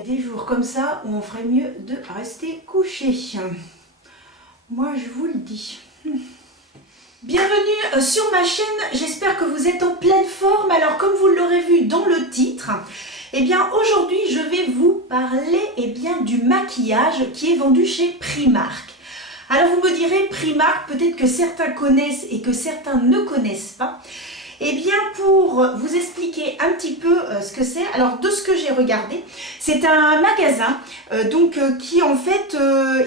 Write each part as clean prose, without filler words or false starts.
a des jours comme ça où on ferait mieux de rester couché. Moi, je vous le dis. Bienvenue sur ma chaîne, j'espère que vous êtes en pleine forme. Alors, comme vous l'aurez vu dans le titre, eh bien, aujourd'hui, je vais vous parler du maquillage qui est vendu chez Primark. Alors, vous me direz, Primark, peut-être que certains connaissent et que certains ne connaissent pas. Eh bien, pour vous expliquer un petit peu ce que c'est, alors de ce que j'ai regardé, c'est un magasin qui en fait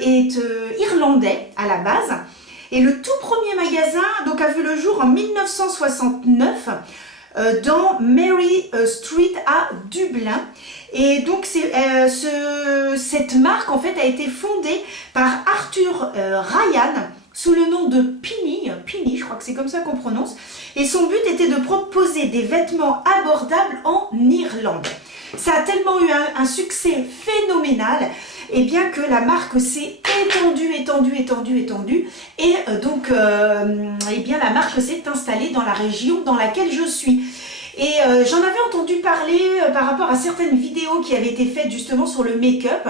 est irlandais à la base. Et le tout premier magasin a vu le jour en 1969 dans Mary Street à Dublin. Et donc cette marque en fait a été fondée par Arthur Ryan sous le nom de Penny, je crois que c'est comme ça qu'on prononce. Et son but était de proposer des vêtements abordables en Irlande. Ça a tellement eu un succès phénoménal, et bien que la marque s'est étendue. Et la marque s'est installée dans la région dans laquelle je suis. Et j'en avais entendu parler par rapport à certaines vidéos qui avaient été faites justement sur le make-up.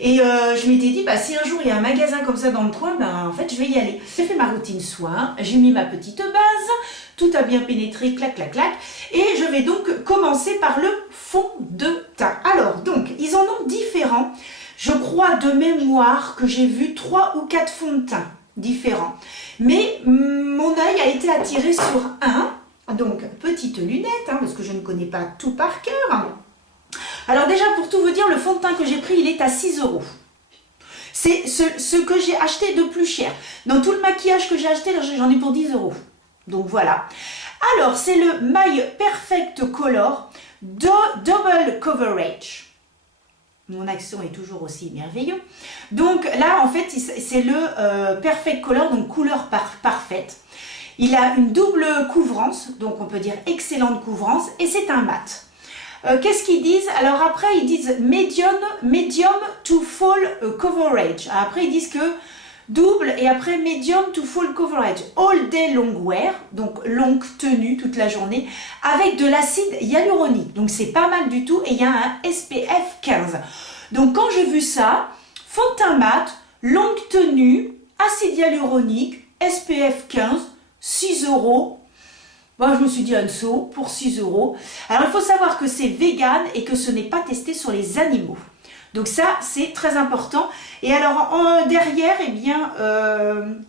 Et je m'étais dit, si un jour il y a un magasin comme ça dans le coin, en fait je vais y aller. J'ai fait ma routine soin, j'ai mis ma petite base, tout a bien pénétré, clac, clac, clac. Et je vais donc commencer par le fond de teint. Alors, donc, ils en ont différents. Je crois de mémoire que j'ai vu 3 ou 4 fonds de teint différents. Mais mon œil a été attiré sur un. Donc, petite lunette, parce que je ne connais pas tout par cœur. Alors déjà, pour tout vous dire, le fond de teint que j'ai pris, il est à 6 €. C'est ce que j'ai acheté de plus cher. Dans tout le maquillage que j'ai acheté, j'en ai pour 10 €. Donc voilà. Alors, c'est le My Perfect Color Double Coverage. Mon accent est toujours aussi merveilleux. Donc là, en fait, c'est le Perfect Color, donc couleur parfaite. Il a une double couvrance, donc on peut dire excellente couvrance, et c'est un mat. Qu'est-ce qu'ils disent? Alors après, ils disent medium to full coverage. Après, ils disent que double et après medium to full coverage. All day long wear, donc longue tenue toute la journée, avec de l'acide hyaluronique. Donc c'est pas mal du tout et il y a un SPF 15. Donc quand j'ai vu ça, fond de teint mat, longue tenue, acide hyaluronique, SPF 15, 6 €. Moi, je me suis dit Anso pour 6 €. Alors, il faut savoir que c'est vegan et que ce n'est pas testé sur les animaux. Donc ça, c'est très important. Et alors, derrière,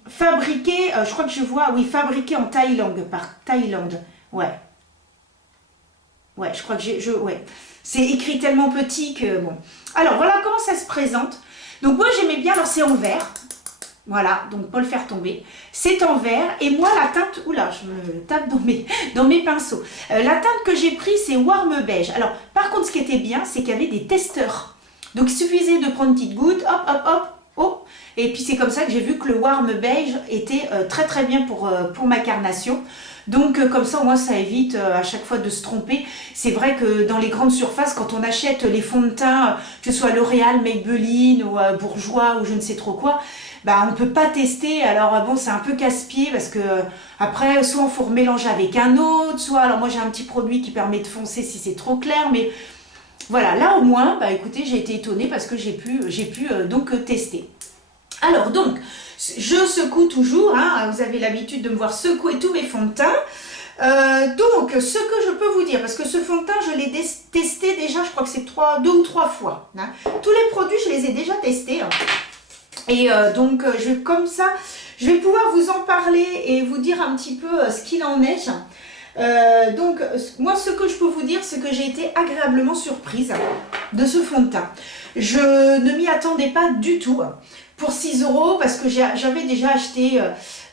fabriqué, je crois que je vois, oui, fabriqué en Thaïlande, par Thaïlande. Ouais, je crois que ouais. C'est écrit tellement petit que, bon. Alors, voilà comment ça se présente. Donc, moi, j'aimais bien, alors c'est en vert. Voilà, donc pas le faire tomber. C'est en vert et moi la teinte, oula, je me tape dans mes pinceaux. La teinte que j'ai pris c'est warm beige. Alors par contre ce qui était bien c'est qu'il y avait des testeurs. Donc il suffisait de prendre une petite goutte, hop. Et puis c'est comme ça que j'ai vu que le warm beige était très très bien pour ma carnation. Donc comme ça au moins ça évite à chaque fois de se tromper. C'est vrai que dans les grandes surfaces quand on achète les fonds de teint, que ce soit L'Oréal, Maybelline ou Bourjois ou je ne sais trop quoi, on ne peut pas tester. Alors bon c'est un peu casse-pied parce que après soit il faut remélanger avec un autre, soit alors moi j'ai un petit produit qui permet de foncer si c'est trop clair, mais voilà, là au moins écoutez j'ai été étonnée parce que j'ai pu donc tester. Alors donc je secoue toujours, vous avez l'habitude de me voir secouer tous mes fonds de teint. Donc ce que je peux vous dire, parce que ce fond de teint je l'ai testé déjà, je crois que c'est 2 ou 3 fois. Tous les produits je les ai déjà testés. Et comme ça, je vais pouvoir vous en parler et vous dire un petit peu ce qu'il en est. Moi, ce que je peux vous dire, c'est que j'ai été agréablement surprise de ce fond de teint. Je ne m'y attendais pas du tout pour 6 € parce que j'avais déjà acheté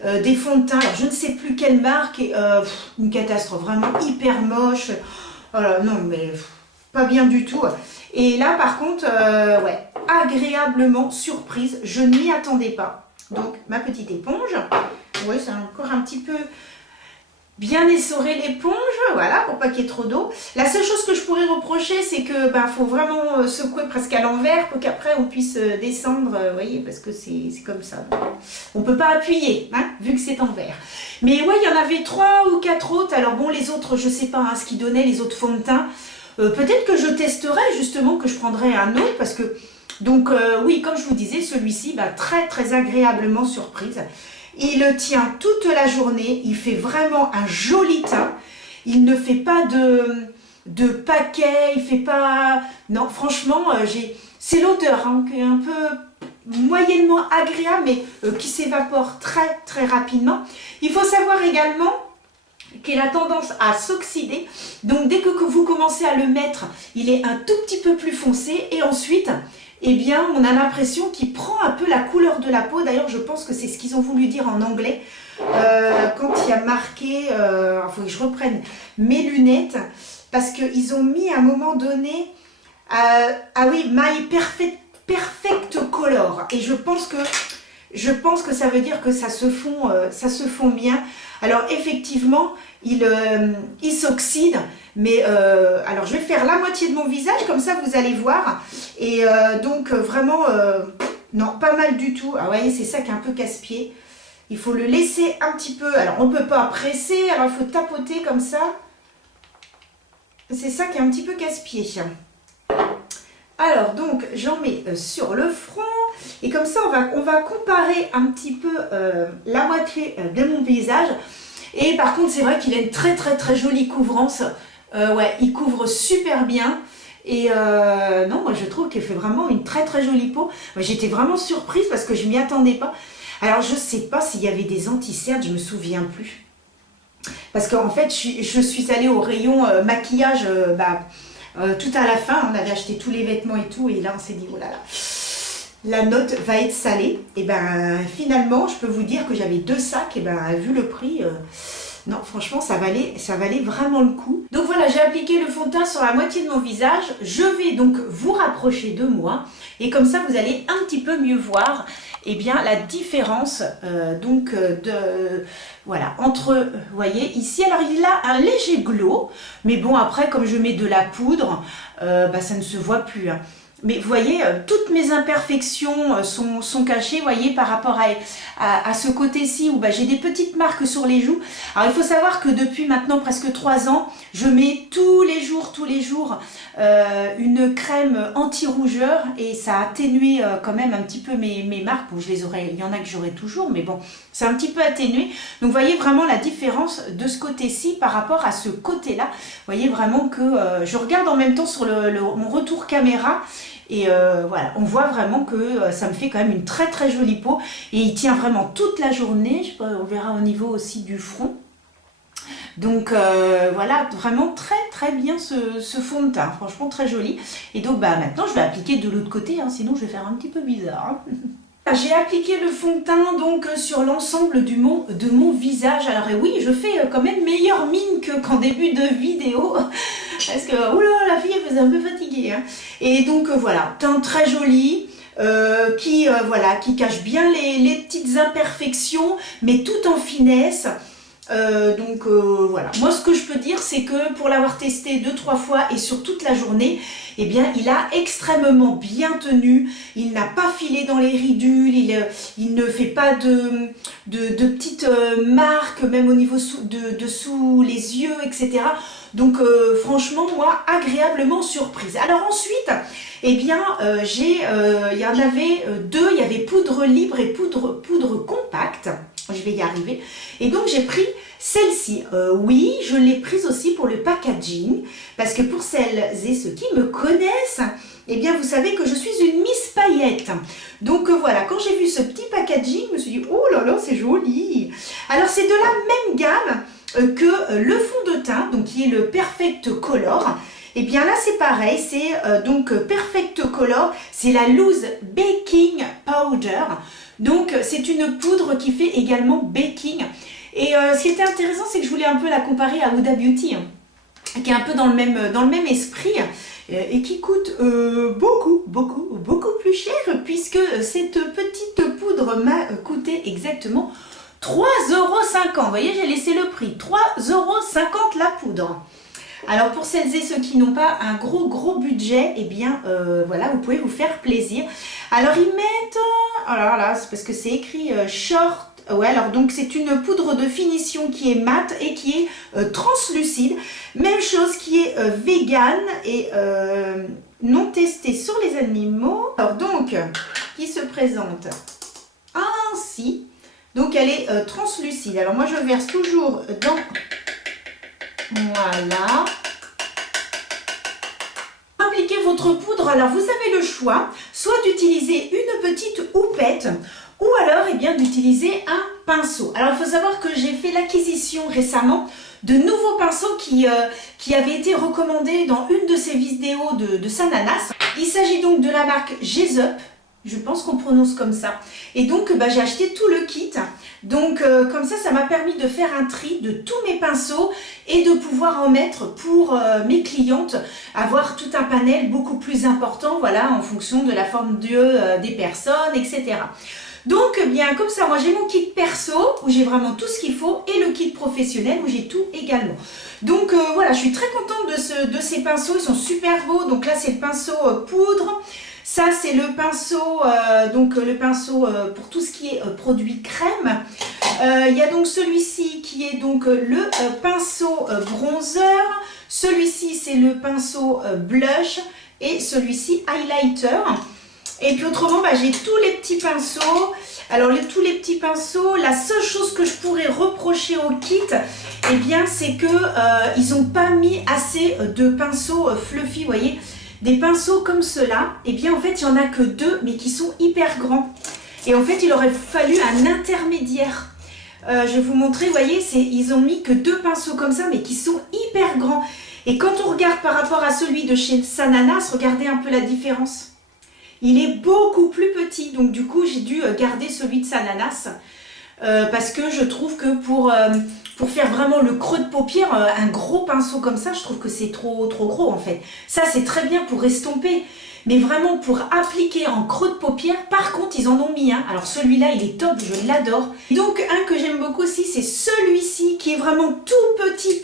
des fonds de teint. Alors, je ne sais plus quelle marque, une catastrophe, vraiment hyper moche. Non, mais pas bien du tout. Et là, par contre, agréablement surprise. Je ne m'y attendais pas. Donc, ma petite éponge. Oui, c'est encore un petit peu bien essorer l'éponge, voilà, pour pas qu'il y ait trop d'eau. La seule chose que je pourrais reprocher, c'est que faut vraiment secouer presque à l'envers pour qu'après on puisse descendre, vous voyez, parce que c'est comme ça. On peut pas appuyer, vu que c'est en verre. Mais ouais, il y en avait 3 ou 4 autres. Alors bon, les autres, je sais pas ce qu'ils donnaient, les autres fonds de teint. Peut-être que je testerai justement, que je prendrai un autre parce que, donc oui, comme je vous disais, celui-ci, bah, très très agréablement surprise. Il tient toute la journée, il fait vraiment un joli teint. Il ne fait pas de paquet, il fait pas... Non, franchement, c'est l'odeur hein, qui est un peu moyennement agréable, mais qui s'évapore très très rapidement. Il faut savoir également qu'il a tendance à s'oxyder. Donc dès que vous commencez à le mettre, il est un tout petit peu plus foncé. Et ensuite, eh bien, on a l'impression qu'il prend un peu la couleur de la peau. D'ailleurs, je pense que c'est ce qu'ils ont voulu dire en anglais. Quand il y a marqué, il faut que je reprenne mes lunettes, parce qu'ils ont mis à un moment donné, ah oui, My Perfect Color. Et je pense que ça veut dire que ça se fond bien. Alors effectivement, il s'oxyde, mais alors je vais faire la moitié de mon visage, comme ça vous allez voir. Et donc vraiment, non, pas mal du tout. Ah, vous voyez, c'est ça qui est un peu casse-pied. Il faut le laisser un petit peu. Alors on ne peut pas presser, alors il faut tapoter comme ça. C'est ça qui est un petit peu casse-pied. Alors donc j'en mets sur le front. Et comme ça, on va comparer un petit peu la moitié de mon visage. Et par contre, c'est vrai qu'il a une très très très jolie couvrance. Ouais, il couvre super bien. Et non, moi je trouve qu'il fait vraiment une très très jolie peau. J'étais vraiment surprise parce que je ne m'y attendais pas. Alors je ne sais pas s'il y avait des anti-cernes, je ne me souviens plus. Parce qu'en fait, je suis allée au rayon maquillage tout à la fin. On avait acheté tous les vêtements et tout. Et là, on s'est dit, oh là là. La note va être salée. Et ben finalement, je peux vous dire que j'avais 2 sacs. Et ben vu le prix, non, franchement, ça valait vraiment le coup. Donc voilà, j'ai appliqué le fond de teint sur la moitié de mon visage. Je vais donc vous rapprocher de moi. Et comme ça, vous allez un petit peu mieux voir bien, la différence voilà, entre, vous voyez, ici, alors il a un léger glow. Mais bon, après, comme je mets de la poudre, ça ne se voit plus. Hein. Mais vous voyez, toutes mes imperfections sont cachées, vous voyez, par rapport à ce côté-ci où j'ai des petites marques sur les joues. Alors, il faut savoir que depuis maintenant presque 3 ans, je mets tous les jours une crème anti-rougeur et ça a atténué quand même un petit peu mes marques. Bon, il y en a que j'aurai toujours, mais bon, c'est un petit peu atténué. Donc, vous voyez vraiment la différence de ce côté-ci par rapport à ce côté-là. Vous voyez vraiment que je regarde en même temps sur mon retour caméra. Et voilà, on voit vraiment que ça me fait quand même une très très jolie peau. Et il tient vraiment toute la journée. Je sais pas, on verra au niveau aussi du front. Donc voilà, vraiment très très bien ce fond de teint. Franchement très joli. Et donc maintenant je vais appliquer de l'autre côté, hein, sinon je vais faire un petit peu bizarre. Hein. J'ai appliqué le fond de teint donc sur l'ensemble de mon visage. Alors oui, je fais quand même meilleure mine qu'en début de vidéo. Parce que, oula, la fille elle faisait un peu fatiguée. Hein. Et donc voilà, teint très joli. Qui cache bien les petites imperfections, mais tout en finesse. Voilà, moi ce que je peux dire c'est que pour l'avoir testé 2-3 fois et sur toute la journée, eh bien il a extrêmement bien tenu, il n'a pas filé dans les ridules, il ne fait pas de petites marques même au niveau dessous les yeux, etc. Donc franchement moi agréablement surprise. Alors ensuite, eh bien il y en avait 2, il y avait poudre libre et poudre compacte. Je vais y arriver. Et donc, j'ai pris celle-ci. Oui, je l'ai prise aussi pour le packaging. Parce que pour celles et ceux qui me connaissent, eh bien, vous savez que je suis une Miss Paillette. Donc, voilà, quand j'ai vu ce petit packaging, je me suis dit, oh là là, c'est joli. Alors, c'est de la même gamme que le fond de teint, donc qui est le Perfect Color. Et bien là, c'est pareil, c'est donc Perfect Color, c'est la Loose Baking Powder. Donc, c'est une poudre qui fait également baking. Et ce qui était intéressant, c'est que je voulais un peu la comparer à Huda Beauty, hein, qui est un peu dans le même esprit et qui coûte beaucoup plus cher, puisque cette petite poudre m'a coûté exactement 3,50 €. Vous voyez, j'ai laissé le prix, 3,50 € la poudre. Alors pour celles et ceux qui n'ont pas un gros budget, eh bien voilà, vous pouvez vous faire plaisir. Alors ils mettent, alors là c'est parce que c'est écrit short, ouais, alors donc c'est une poudre de finition qui est mate et qui est translucide. Même chose qui est vegan et non testé sur les animaux. Alors donc, qui se présente ainsi. Donc elle est translucide. Alors moi je verse toujours dans... Voilà. Appliquez votre poudre. Alors vous avez le choix, soit d'utiliser une petite houppette, ou alors d'utiliser un pinceau. Alors il faut savoir que j'ai fait l'acquisition récemment de nouveaux pinceaux qui avaient été recommandés dans une de ces vidéos de Sananas. Il s'agit donc de la marque Gesup. Je pense qu'on prononce comme ça. Et donc, j'ai acheté tout le kit. Donc, comme ça m'a permis de faire un tri de tous mes pinceaux et de pouvoir en mettre pour mes clientes, avoir tout un panel beaucoup plus important, voilà, en fonction de la forme des personnes, etc. Donc, comme ça, moi j'ai mon kit perso où j'ai vraiment tout ce qu'il faut et le kit professionnel où j'ai tout également. Donc, voilà, je suis très contente de ces pinceaux, ils sont super beaux. Donc là, c'est le pinceau poudre. Ça, c'est le pinceau, pour tout ce qui est produit crème. Il y a donc celui-ci qui est donc le pinceau bronzer. Celui-ci, c'est le pinceau blush. Et celui-ci, highlighter. Et puis autrement, j'ai tous les petits pinceaux. Alors, tous les petits pinceaux, la seule chose que je pourrais reprocher au kit, c'est que ils n'ont pas mis assez de pinceaux fluffy, vous voyez. Des pinceaux comme ceux-là, en fait, il n'y en a que 2, mais qui sont hyper grands. Et en fait, il aurait fallu un intermédiaire. Je vais vous montrer, vous voyez, ils ont mis que 2 pinceaux comme ça, mais qui sont hyper grands. Et quand on regarde par rapport à celui de chez Sananas, regardez un peu la différence. Il est beaucoup plus petit, donc du coup, j'ai dû garder celui de Sananas. Parce que je trouve que pour faire vraiment le creux de paupière, un gros pinceau comme ça, je trouve que c'est trop gros en fait. Ça, c'est très bien pour estomper, mais vraiment pour appliquer en creux de paupière, par contre, ils en ont mis un. Alors celui-là, il est top, je l'adore. Donc, un que j'aime beaucoup aussi, c'est celui-ci qui est vraiment tout petit.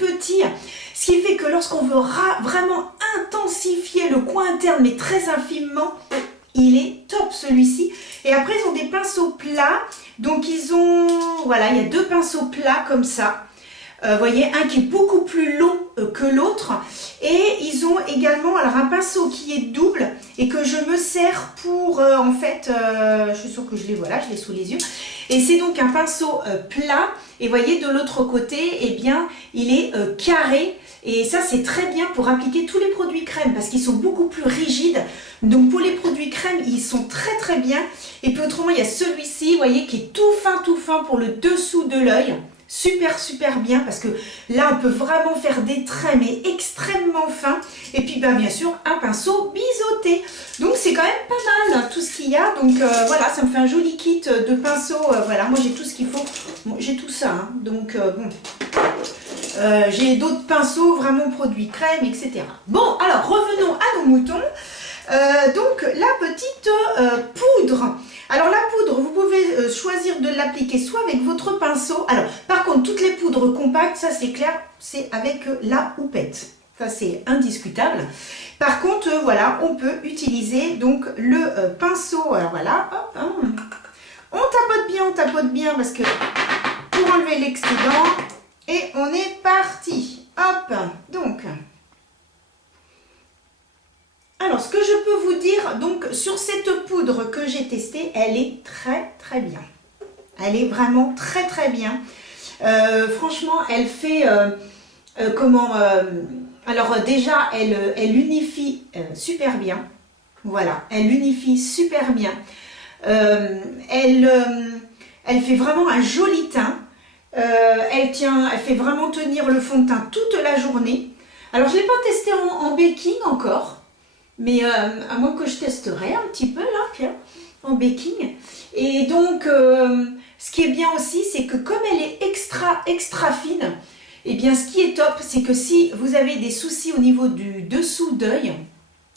Ce qui fait que lorsqu'on veut vraiment intensifier le coin interne, mais très infiniment, il est top celui-ci. Et après, ils ont des pinceaux plats. Donc, ils ont... Voilà, il y a 2 pinceaux plats comme ça. Vous voyez, un qui est beaucoup plus long que l'autre. Et ils ont également un pinceau qui est double et que je me sers pour, je suis sûre que je l'ai sous les yeux. Et c'est donc un pinceau plat. Et vous voyez, de l'autre côté, il est carré. Et ça, c'est très bien pour appliquer tous les produits crème parce qu'ils sont beaucoup plus rigides. Donc, pour les produits crème, ils sont très bien. Et puis, autrement, il y a celui-ci, vous voyez, qui est tout fin pour le dessous de l'œil. Super bien parce que là, on peut vraiment faire des traits, mais extrêmement fins. Et puis, bien sûr, un pinceau biseauté. Donc, c'est quand même pas mal tout ce qu'il y a. Donc, voilà, ça me fait un joli kit de pinceaux. Voilà, moi, j'ai tout ce qu'il faut. Bon, j'ai tout ça. Hein. Donc, bon... j'ai d'autres pinceaux, vraiment produits crème, etc. Bon, alors revenons à nos moutons. Donc la petite poudre. Alors la poudre, vous pouvez choisir de l'appliquer soit avec votre pinceau. Alors par contre, toutes les poudres compactes, ça c'est clair, c'est avec la houppette. Ça c'est indiscutable. Par contre, voilà, on peut utiliser donc le pinceau. Alors voilà, hop, hein. On tapote bien parce que pour enlever l'excédent. Et on est parti. Hop, donc. Alors, ce que je peux vous dire, donc, sur cette poudre que j'ai testée, elle est très bien. Elle est vraiment très bien. Franchement, elle fait, alors déjà, elle unifie super bien. Voilà, elle unifie super bien. Elle fait vraiment un joli teint. Elle fait vraiment tenir le fond de teint toute la journée. Alors je ne l'ai pas testé en baking encore, mais à moins que je testerai un petit peu là, tiens, en baking. Et donc ce qui est bien aussi, c'est que comme elle est extra fine, ce qui est top, c'est que si vous avez des soucis au niveau du dessous d'œil,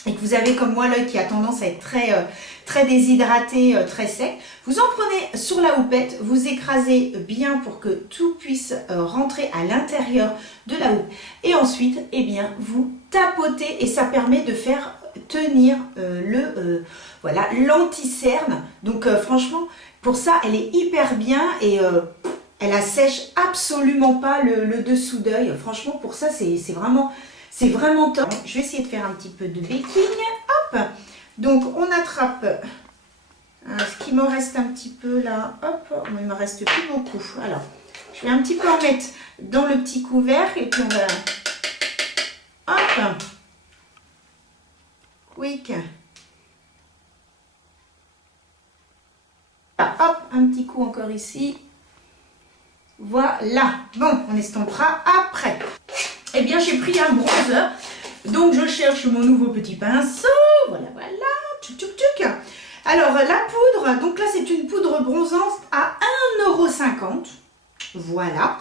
et que vous avez comme moi l'œil qui a tendance à être très déshydraté, très sec, vous en prenez sur la houppette, vous écrasez bien pour que tout puisse rentrer à l'intérieur de la houppe. Et ensuite, vous tapotez et ça permet de faire tenir l'anti-cerne. Donc franchement, pour ça, elle est hyper bien et elle assèche absolument pas le dessous d'œil. Franchement, pour ça, c'est vraiment... C'est vraiment top. Je vais essayer de faire un petit peu de baking. Hop. Donc on attrape ce qui me reste un petit peu là. Hop. Il me reste plus beaucoup. Alors je vais un petit peu en mettre dans le petit couvercle et puis on va... Hop. Quick. Là, hop, un petit coup encore ici. Voilà. Bon, on estompera après. Eh bien, j'ai pris un bronzer. Donc, je cherche mon nouveau petit pinceau. Voilà, voilà. Tchouk, tchouk, tchouk. Alors, la poudre. Donc là, c'est une poudre bronzante à 1,50 €. Voilà.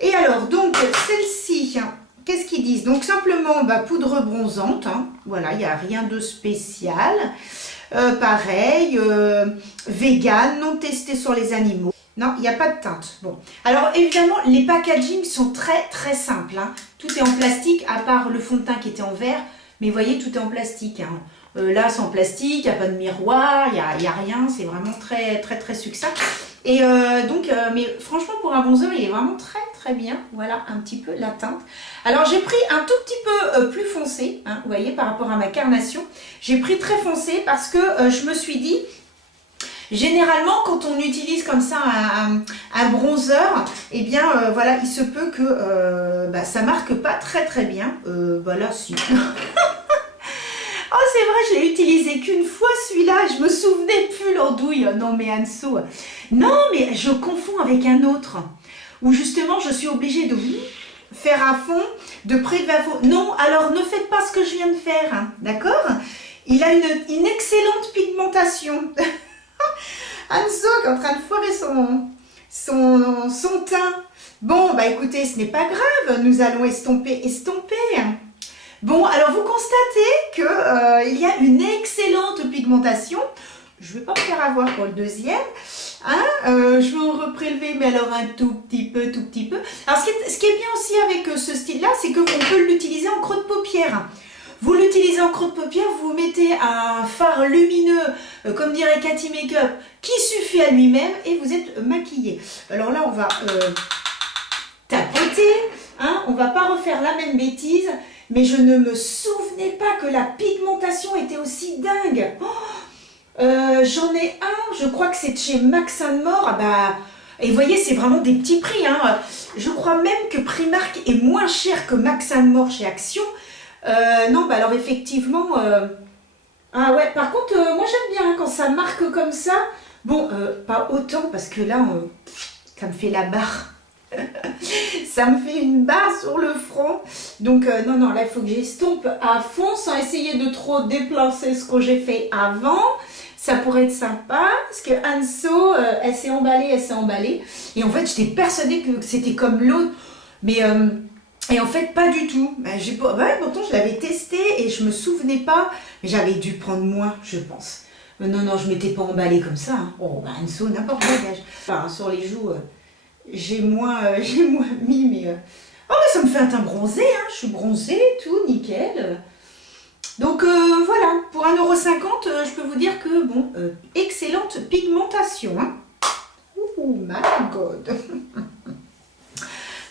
Et alors, donc, celle-ci, qu'est-ce qu'ils disent? Donc, simplement, poudre bronzante. Hein. Voilà, il n'y a rien de spécial. Pareil, vegan, non testé sur les animaux. Non, il n'y a pas de teinte. Bon, alors évidemment, les packaging sont très très simples. Hein. Tout est en plastique, à part le fond de teint qui était en verre. Mais vous voyez, tout est en plastique. Hein. Là, c'est en plastique, il n'y a pas de miroir, il n'y a rien. C'est vraiment très très très succinct. Et mais franchement, pour un bronzer, il est vraiment très très bien. Voilà un petit peu la teinte. Alors, j'ai pris un tout petit peu plus foncé, hein, vous voyez, par rapport à ma carnation. J'ai pris très foncé parce que je me suis dit, généralement, quand on utilise comme ça un bronzer, eh bien, voilà, il se peut que ça marque pas très très bien. Là, si. Oh, c'est vrai, je l'ai utilisé qu'une fois celui-là, je me souvenais plus l'andouille. Non, mais Anso, non, mais je confonds avec un autre, où justement, je suis obligée de faire à fond, de prélever à fond. Non, alors ne faites pas ce que je viens de faire, hein, d'accord? Il a une excellente pigmentation. Anso qui est en train de foirer son teint. Bon, écoutez, ce n'est pas grave, nous allons estomper. Bon, alors vous constatez qu'il y a une excellente pigmentation. Je ne vais pas me faire avoir pour le deuxième. Hein, je vais en reprélever, mais alors un tout petit peu. Alors ce qui est bien aussi avec ce style-là, c'est qu'on peut l'utiliser en creux de paupière. Vous l'utilisez en creux de paupière, vous mettez un fard lumineux, comme dirait Cathy Makeup, qui suffit à lui-même et vous êtes maquillé. Alors là, on va tapoter, hein, on ne va pas refaire la même bêtise. Mais je ne me souvenais pas que la pigmentation était aussi dingue. J'en ai un, je crois que c'est de chez Max & More. Et vous voyez, c'est vraiment des petits prix. Hein. Je crois même que Primark est moins cher que Max & More chez Action. Non, alors effectivement... Ah ouais, par contre, moi j'aime bien hein, quand ça marque comme ça. Bon, pas autant parce que là, ça me fait la barre. Ça me fait une barre sur le front. Donc non, là il faut que j'estompe à fond sans essayer de trop déplacer ce que j'ai fait avant. Ça pourrait être sympa parce que Anso, elle s'est emballée. Et en fait, j'étais persuadée que c'était comme l'autre. Mais et en fait, pas du tout. Pourtant, je l'avais testé et je me souvenais pas. Mais j'avais dû prendre moins, je pense. Non, je m'étais pas emballée comme ça. Hein. Oh, Anso, n'importe quel gage. Enfin, sur les joues... J'ai moins mis, mais... Oh, mais ça me fait un teint bronzé, hein. Je suis bronzée, tout, nickel. Donc, voilà, pour 1,50 €, je peux vous dire que, bon, excellente pigmentation, hein. Oh, my God.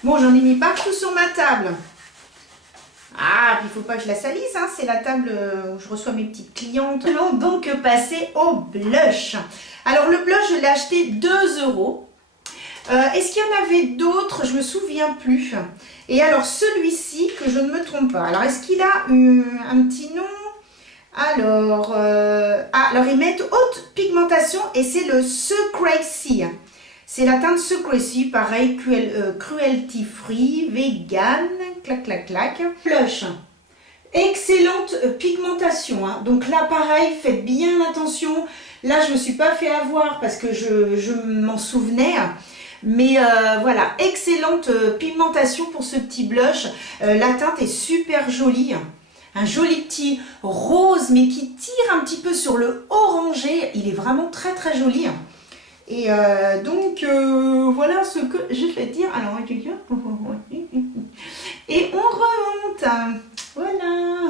Bon, j'en ai mis partout sur ma table. Ah, puis il ne faut pas que je la salisse, hein. C'est la table où je reçois mes petites clientes. Nous allons donc passer au blush. Alors, le blush, je l'ai acheté 2 €. Est-ce qu'il y en avait d'autres? Je ne me souviens plus. Et alors celui-ci, que je ne me trompe pas. Alors est-ce qu'il a un petit nom? Alors, ils mettent haute pigmentation et c'est le Secrecy. C'est la teinte Secrecy, pareil, cruelty free, vegan, clac. Blush. Excellente pigmentation. Hein. Donc là, pareil, faites bien attention. Là, je ne me suis pas fait avoir parce que je m'en souvenais. Mais voilà, excellente pigmentation pour ce petit blush. La teinte est super jolie. Un joli petit rose, mais qui tire un petit peu sur le orangé. Il est vraiment très très joli. Et voilà ce que je vais dire. Alors, et on remonte. Voilà.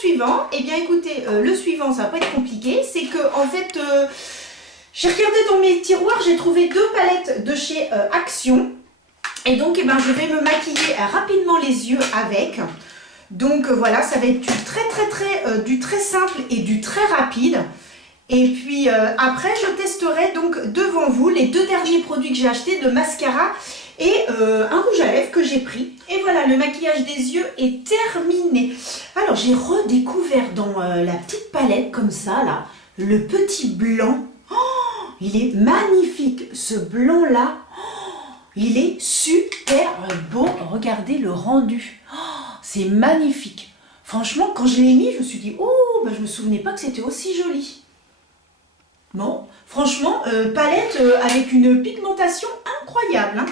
Suivant. Eh bien, écoutez, le suivant, ça va pas être compliqué. C'est que, en fait... j'ai regardé dans mes tiroirs, j'ai trouvé 2 palettes de chez Action. Et donc, je vais me maquiller rapidement les yeux avec. Donc voilà, ça va être du très simple et du très rapide. Et puis après, je testerai donc devant vous les deux derniers produits que j'ai achetés, le mascara et un rouge à lèvres que j'ai pris. Et voilà, le maquillage des yeux est terminé. Alors, j'ai redécouvert dans la petite palette comme ça, là, le petit blanc. Oh, il est magnifique, ce blanc-là. Oh, il est super beau. Regardez le rendu. Oh, c'est magnifique. Franchement, quand je l'ai mis, je me suis dit, oh, bah, je ne me souvenais pas que c'était aussi joli. Bon, franchement, palette avec une pigmentation incroyable. Hein.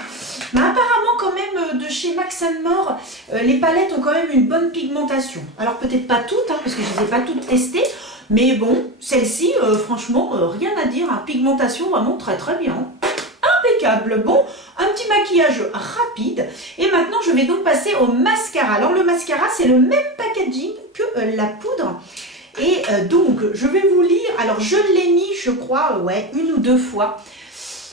Mais apparemment, quand même, de chez Max & More, les palettes ont quand même une bonne pigmentation. Alors, peut-être pas toutes, hein, parce que je ne les ai pas toutes testées. Mais bon, celle-ci, franchement, rien à dire. Hein, pigmentation vraiment très très bien. Impeccable. Bon, un petit maquillage rapide. Et maintenant, je vais donc passer au mascara. Alors, le mascara, c'est le même packaging que la poudre. Et donc, je vais vous lire. Alors, je l'ai mis, je crois, ouais, une ou deux fois.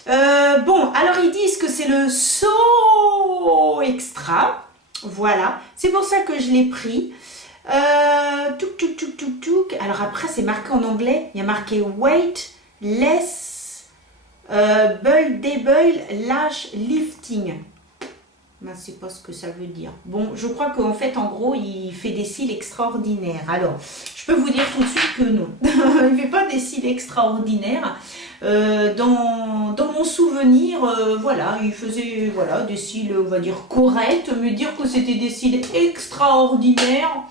Bon, alors ils disent que c'est le So Extra. Voilà, c'est pour ça que je l'ai pris. Touk, touk, touk, touk, touk. Alors après, c'est marqué en anglais. Il y a marqué Weight Less Buildable Lash Lifting. Ben, je ne sais pas ce que ça veut dire. Bon, je crois qu'en fait, en gros, il fait des cils extraordinaires. Alors, je peux vous dire tout de suite que non. Il ne fait pas des cils extraordinaires. Dans mon souvenir, voilà, il faisait voilà, des cils, on va dire, corrects. Me dire que c'était des cils extraordinaires.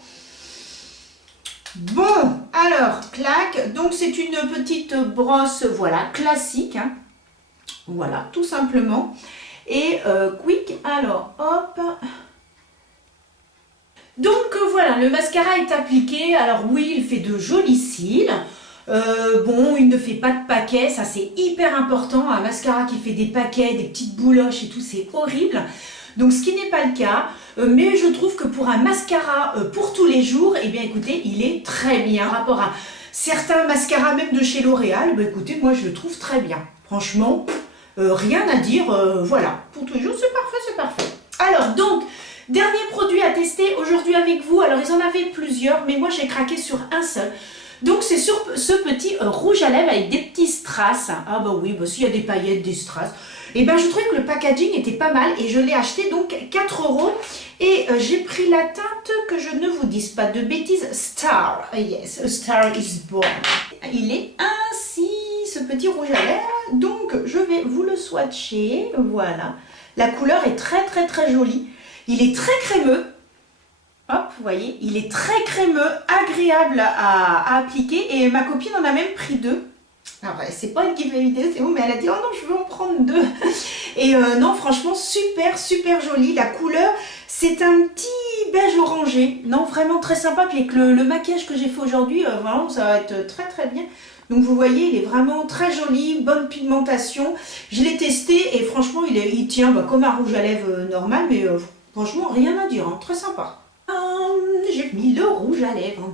Bon, alors, clac. Donc, c'est une petite brosse, voilà, classique. Hein. Voilà, tout simplement. Et quick, alors hop. Donc voilà, le mascara est appliqué. Alors oui, il fait de jolis cils. Bon, il ne fait pas de paquets, ça c'est hyper important. Un mascara qui fait des paquets, des petites bouloches et tout, c'est horrible. Donc ce qui n'est pas le cas. Mais je trouve que pour un mascara pour tous les jours, eh bien écoutez, il est très bien. Par rapport à certains mascaras même de chez L'Oréal, bah, écoutez, moi je le trouve très bien. Franchement. Rien à dire, voilà, pour tous les jours, c'est parfait, c'est parfait. Alors, donc, dernier produit à tester aujourd'hui avec vous. Alors, ils en avaient plusieurs, mais moi, j'ai craqué sur un seul. Donc, c'est sur ce petit rouge à lèvres avec des petits strass. Ah bah oui, bah, s'il y a des paillettes, des strass. Et ben, je trouvais que le packaging était pas mal et je l'ai acheté donc 4 €. Et j'ai pris la teinte, que je ne vous dise pas de bêtises, Star. Yes, a Star is Born. Il est ainsi, ce petit rouge à lèvres. Donc, je vais vous le swatcher. Voilà. La couleur est très, très, très jolie. Il est très crémeux. Hop, vous voyez, il est très crémeux, agréable à appliquer. Et ma copine en a même pris 2. Alors, c'est pas elle qui fait vidéo, c'est vous, mais elle a dit, oh non, je veux en prendre 2. Et non, franchement, super, super joli. La couleur, c'est un petit beige orangé. Non, vraiment très sympa. Puis avec le maquillage que j'ai fait aujourd'hui, vraiment, ça va être très, très bien. Donc vous voyez, il est vraiment très joli, bonne pigmentation. Je l'ai testé et franchement, il tient bah, comme un rouge à lèvres normal, mais franchement, rien à dire, hein, très sympa. J'ai mis le rouge à lèvres.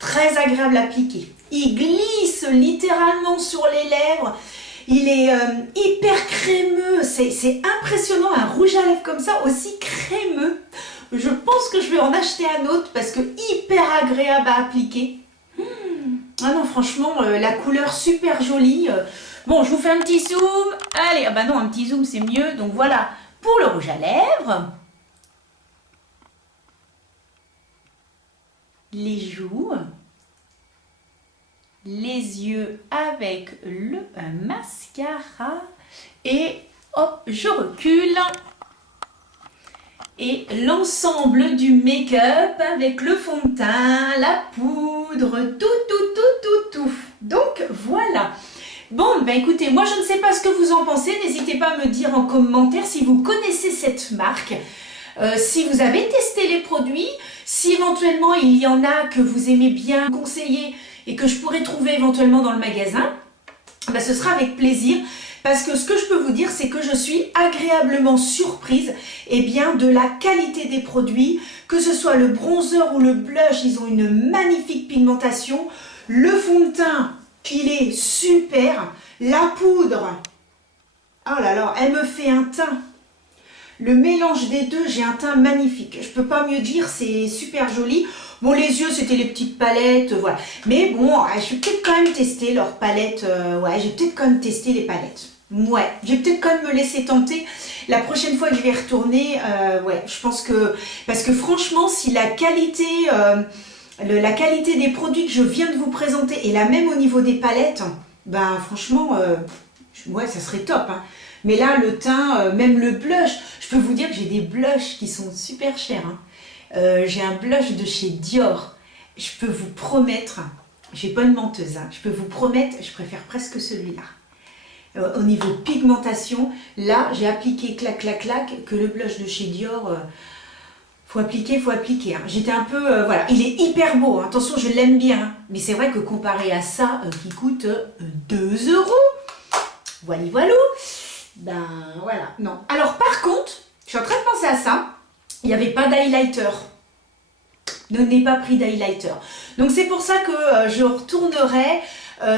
Très agréable à appliquer. Il glisse littéralement sur les lèvres. Il est hyper crémeux. C'est impressionnant, un rouge à lèvres comme ça, aussi crémeux. Je pense que je vais en acheter un autre parce que hyper agréable à appliquer. Ah non, franchement, la couleur super jolie. Bon, je vous fais un petit zoom. Allez, ah bah non, un petit zoom, c'est mieux. Donc voilà, pour le rouge à lèvres. Les joues. Les yeux avec le mascara. Et hop, je recule. Et l'ensemble du make-up avec le fond de teint, la poudre, tout. Donc voilà. Bon, ben écoutez, moi je ne sais pas ce que vous en pensez. N'hésitez pas à me dire en commentaire si vous connaissez cette marque. Si vous avez testé les produits, si éventuellement il y en a que vous aimez bien conseiller et que je pourrais trouver éventuellement dans le magasin, ben ce sera avec plaisir. Parce que ce que je peux vous dire, c'est que je suis agréablement surprise de la qualité des produits. Que ce soit le bronzer ou le blush, ils ont une magnifique pigmentation. Le fond de teint, il est super. La poudre, oh là là, elle me fait un teint. Le mélange des deux, j'ai un teint magnifique. Je peux pas mieux dire, c'est super joli. Bon, les yeux, c'était les petites palettes, voilà. Mais bon, je vais peut-être quand même tester leurs palettes. Ouais, j'ai peut-être quand même testé les palettes. Ouais, je vais peut-être quand même me laisser tenter. La prochaine fois que je vais retourner, ouais, je pense que... Parce que franchement, si la qualité des produits que je viens de vous présenter est la même au niveau des palettes, ben franchement, ouais, ça serait top. Hein. Mais là, le teint, même le blush, je peux vous dire que j'ai des blushs qui sont super chers. Hein. J'ai un blush de chez Dior. Je peux vous promettre, je suis pas une menteuse, hein, je peux vous promettre, je préfère presque celui-là. Au niveau pigmentation, là, j'ai appliqué clac, clac, clac, que le blush de chez Dior, faut appliquer, faut appliquer. Hein. J'étais un peu, voilà, il est hyper beau, hein. Attention, je l'aime bien, hein. Mais c'est vrai que comparé à ça, qui coûte 2 €, voilà, voilà, ben voilà, non. Alors par contre, je suis en train de penser à ça, il n'y avait pas d'highlighter. Je n'ai pas pris d'highlighter. Donc c'est pour ça que je retournerai.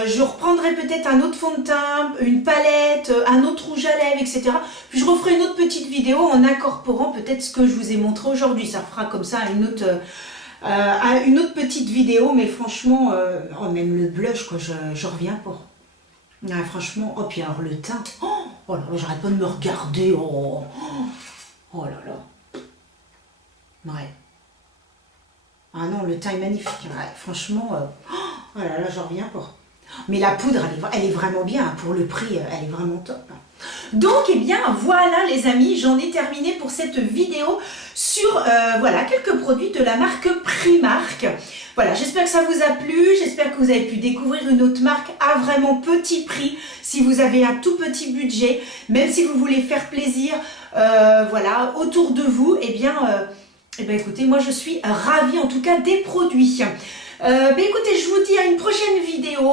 Je reprendrai peut-être un autre fond de teint, une palette, un autre rouge à lèvres, etc. Puis je referai une autre petite vidéo en incorporant peut-être ce que je vous ai montré aujourd'hui. Ça fera comme ça une autre petite vidéo. Mais franchement, oh, même le blush, quoi, je reviens pas. Ah, franchement, oh, puis alors le teint, oh là là, j'arrête pas de me regarder. Oh là là. Ouais. Ah non, le teint est magnifique. Ouais, franchement, oh là là, j'en reviens pas. Mais la poudre, elle est vraiment bien. Pour le prix, elle est vraiment top. Donc, eh bien, voilà les amis, j'en ai terminé pour cette vidéo sur, voilà, quelques produits de la marque Primark. Voilà, j'espère que ça vous a plu, j'espère que vous avez pu découvrir une autre marque à vraiment petit prix, si vous avez un tout petit budget, même si vous voulez faire plaisir, voilà, autour de vous, eh bien écoutez, moi je suis ravie en tout cas des produits. Écoutez, je vous dis à une prochaine vidéo.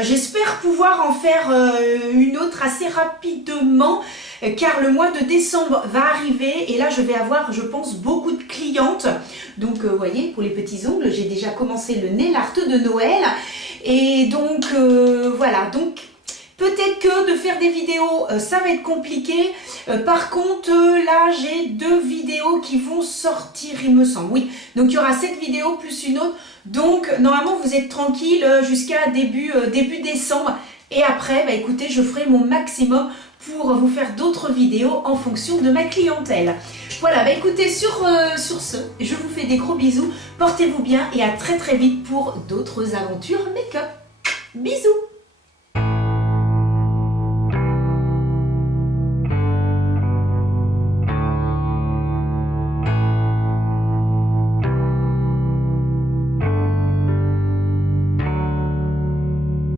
J'espère pouvoir en faire une autre assez rapidement, car le mois de décembre va arriver et là je vais avoir, je pense, beaucoup de clientes. Donc vous voyez, pour les petits ongles, j'ai déjà commencé le nail art de Noël. Et donc voilà, donc peut-être que de faire des vidéos, ça va être compliqué. Par contre, là, j'ai 2 vidéos qui vont sortir, il me semble. Oui, donc il y aura cette vidéo plus une autre. Donc, normalement, vous êtes tranquille jusqu'à début décembre. Et après, bah, écoutez, je ferai mon maximum pour vous faire d'autres vidéos en fonction de ma clientèle. Voilà, bah, écoutez, sur ce, je vous fais des gros bisous. Portez-vous bien et à très très vite pour d'autres aventures make-up. Bisous!